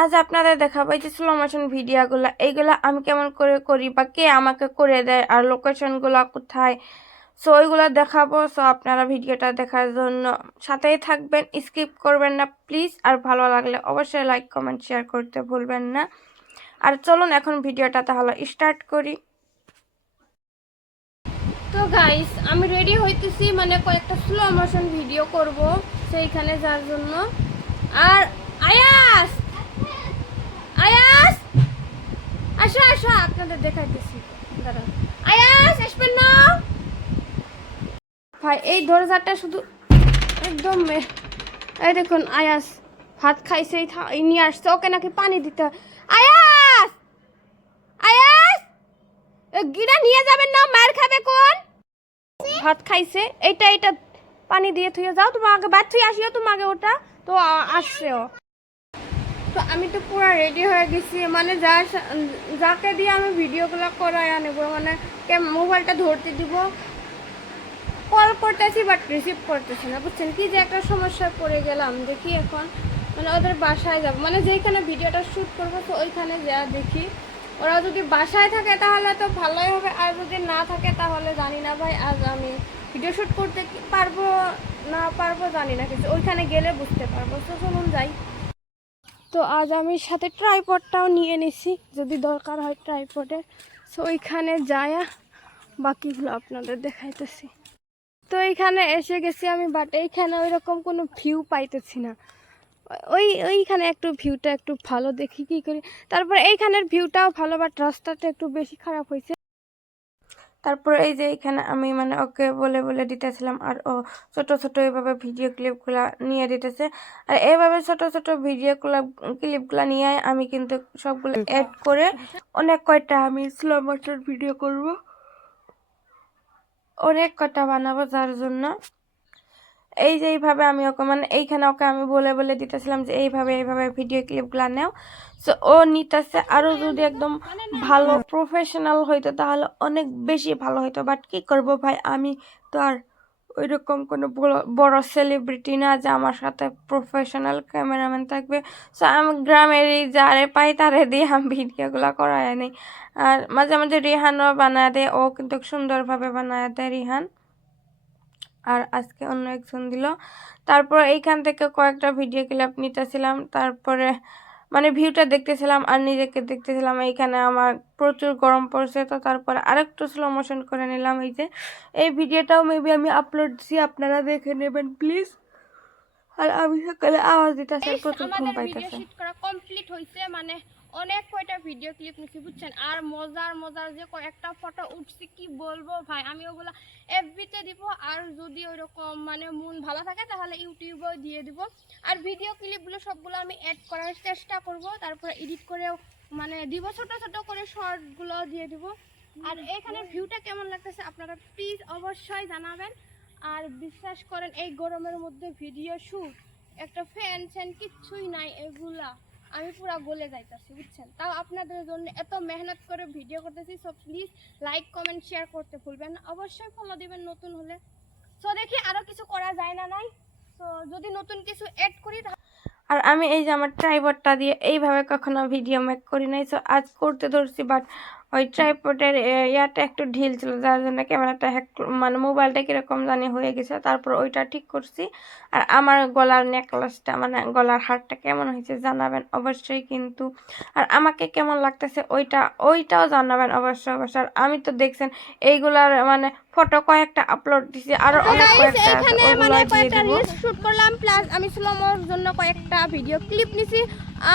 আজ আপনাদের দেখাবো এই যে স্লো মোশন ভিডিওগুলো। এইগুলো আমি কেমন করে করি বা কে আমাকে করে দেয় আর লোকেশনগুলো কোথায়? সো ওইগুলো দেখাবো। সো আপনারা ভিডিওটা দেখার জন্য সাথেই থাকবেন, স্কিপ করবেন না প্লিজ। আর ভালো লাগলে অবশ্যই লাইক, কমেন্ট, শেয়ার করতে ভুলবেন না। আর চলুন এখন ভিডিওটা তাহলে স্টার্ট করি। তো গাইস আমি রেডি হইতেছি মানে কয়েকটা স্লো মোশন ভিডিও করব সেইখানে যার জন্য। আর আয়াস আয়াস আসো আসো, আপনাদের দেখাইতেছি। দাঁড়ান আয়াস আসবেন না ভাই, এই দরজাটা শুধু একদম এই দেখুন, আয়াস ভাত খাইছে, এই নিয়ে আসছে। ওকে নাকি পানি দিতে। আয়াস! আয়াস! গিরা নিয়ে যাবেন না, মার খাবে কোন? ভাত খাইছে, এইটা এইটা পানি দিয়ে থুয়ে যাও। আগে বাদ থুয়ে আসিও, তোমাকে ওটা। তো আসছে ও তো আমি তো পুরো রেডি হয়ে গেছি। মানে যা যাকে দিয়ে আমি ভিডিওগুলো করাই আনব। মানে মোবাইলটা ধরতে দিব। কল করতেছি বাট রিসিভ করতেছি না। বুঝছেন? কি যে একটা সমস্যায় পড়ে গেলাম। দেখি এখন। মানে ওদের বাসায় যাব। মানে যেখানে ভিডিওটা শ্যুট করব, তো ওইখানে যা দেখি। ওরা যদি বাসায় থাকে, তাহলে তো ভালোই হবে। আর যদি না থাকে, তাহলে জানি না ভাই, আজ আমি ভিডিও শ্যুট করতে পারব, না পারব জানি না। কিছু ওইখানে গেলে বুঝতে পারব। তো তো আজ আমি সাথে ট্রাইপডটাও নিয়ে নিছি, যদি দরকার হয় ট্রাইপডের সো ওইখানে যায়া বাকিগুলো আপনাদের দেখাইতেছি। তো এইখানে এসে গেছি আমি বাট এইখানে ওই রকম কোনো ভিউ পাইতেছি না। ওই, ওইখানে একটু ভিউটা একটু ভালো দেখি কি করি। তারপর এইখানের ভিউটাও ভালো বাট রাস্তাটা একটু বেশি খারাপ হয়েছে তারপর এই যে এখানে আমি মানে ওকে বলে বলে দিতেছিলাম আর ও ছোট ছোট এইভাবে ভিডিও ক্লিপগুলো নিয়ে দিতেছে। আর এইভাবে ছোট ছোট ভিডিও ক্লাব ক্লিপগুলো নিয়ে আমি কিন্তু সবগুলো অ্যাড করে অনেক কয়টা আমি স্লো মোশন ভিডিও করব। অনেক কটা বানাবো যার জন্য। এই যে এইভাবে আমি ওকে মানে এইখানে ওকে আমি বলে বলে দিতেছিলাম যে এইভাবে এইভাবে ভিডিও ক্লিপগুলো নেও। সো ও নিতেছে আরও যদি একদম ভালো প্রফেশনাল হইতো তাহলে অনেক বেশি ভালো হইতো। বাট কি করব ভাই, আমি তো আর ওইরকম কোনো বড়- সেলিব্রিটি না যে আমার সাথে প্রফেশনাল ক্যামেরাম্যান থাকবে। সো আমি গ্রামেরই যারে পাই তারে দিয়ে আমি ভিডিওগুলো করাই আনি। আর মাঝে মাঝে রিহানও বানায় দেয়, ও কিন্তু সুন্দরভাবে বানায় দেয় রিহান। আর আজকে অন্য একজন দিল। তারপর এইখান থেকে কয়েকটা ভিডিও ক্লিপ নিতেছিলাম। তারপরে মানে ভিউটা দেখতেছিলাম আর নিজেকে দেখতেছিলাম। এইখানে আমার প্রচুর গরম পড়ছে। তো তারপরে আরেকটু স্লো মোশন করে নিলাম। এই যে এই ভিডিওটাও মেবি আমি আপলোড দিছি। আপনারা দেখে নেবেন প্লিজ আর আমি সকালে আওয়াজ দিতেছি প্রচুর ঘুম পাইতেছে। কমপ্লিট হয়েছে মানে অনেক কয়টা ভিডিও ক্লিপ নিছি, বুঝছেন? আর মজার মজার যে কয়েকটা ফটো উঠছি, কি বলব ভাই? আমি ওগুলো এফবিতে দিব, আর যদি ওইরকম মানে মন ভালো থাকে, তাহলে ইউটিউবেও দিয়ে দিব। আর ভিডিও ক্লিপগুলো সবগুলো আমি অ্যাড করার চেষ্টা করব, তারপরে এডিট করেও মানে দিব, ছোট ছোট করে শর্টগুলো দিয়ে দিব। আর এখানে ভিউটা কেমন লাগতেছে, আপনারা প্লিজ অবশ্যই জানাবেন। আর বিশ্বাস করেন, এই গরমের মধ্যে ভিডিও শুট একটা ফ্যান ফ্যান কিচ্ছুই নাই, এগুলা। আমি পুরো গলে যাইতাছি, বুঝছেন? তাও আপনাদের জন্য এত মেহনত করে ভিডিও করতেছি সব প্লিজ লাইক কমেন্ট শেয়ার করতে ভুলবেন অবশ্যই ফলো দিবেন নতুন হলে। সো দেখি আরও কিছু করা যায় না নাই? সো যদি নতুন কিছু অ্যাড করি আর আমি এই যে আমার ট্রাইবারটা দিয়ে এইভাবে কখনো ভিডিও মেক করি নাই সো আজ করতে ধরছি বাট ওই ট্রাইপডের ইয়াটা একটু ঢিল ছিল যার জন্য ক্যামেরাটা হ্যাক মানে মোবাইলটা কীরকম জানি হয়ে গেছে। তারপর ওইটা ঠিক করছি। আর আমার গলার নেকলেসটা মানে গলার হারটা কেমন হয়েছে জানাবেন অবশ্যই কিন্তু। আর আমাকে কেমন লাগতেছে ওইটা ওইটাও জানাবেন অবশ্যই অবশ্যই আর আমি তো দেখছেন এইগুলার মানে ফটো কয়েকটা আপলোড দিছি আরও অনেক কয়েকটা এখানে মানে কয়েকটা রিলস শুট করলাম প্লাস আমি স্লোমোর জন্য কয়েকটা ভিডিও ক্লিপ নিছি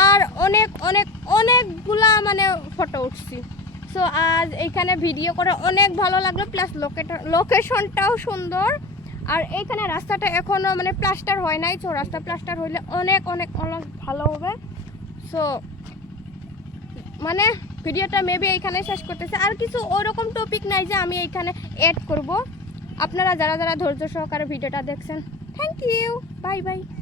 আর অনেক অনেক অনেকগুলা মানে ফটো উঠছি। সো আজ এইখানে ভিডিও করে অনেক ভালো লাগল প্লাস লোকেশনটাও সুন্দর। আর এইখানে রাস্তাটা এখনও মানে প্লাস্টার হয় নাই সো রাস্তা প্লাস্টার হইলে অনেক অনেক অনেক ভালো হবে। সো মানে ভিডিওটা মেবি এইখানে শেষ করতেছে। আর কিছু ওরকম টপিক নাই যে আমি এইখানে অ্যাড করব। আপনারা যারা যারা ধৈর্য সহকারে ভিডিওটা দেখছেন থ্যাংক ইউ বাই বাই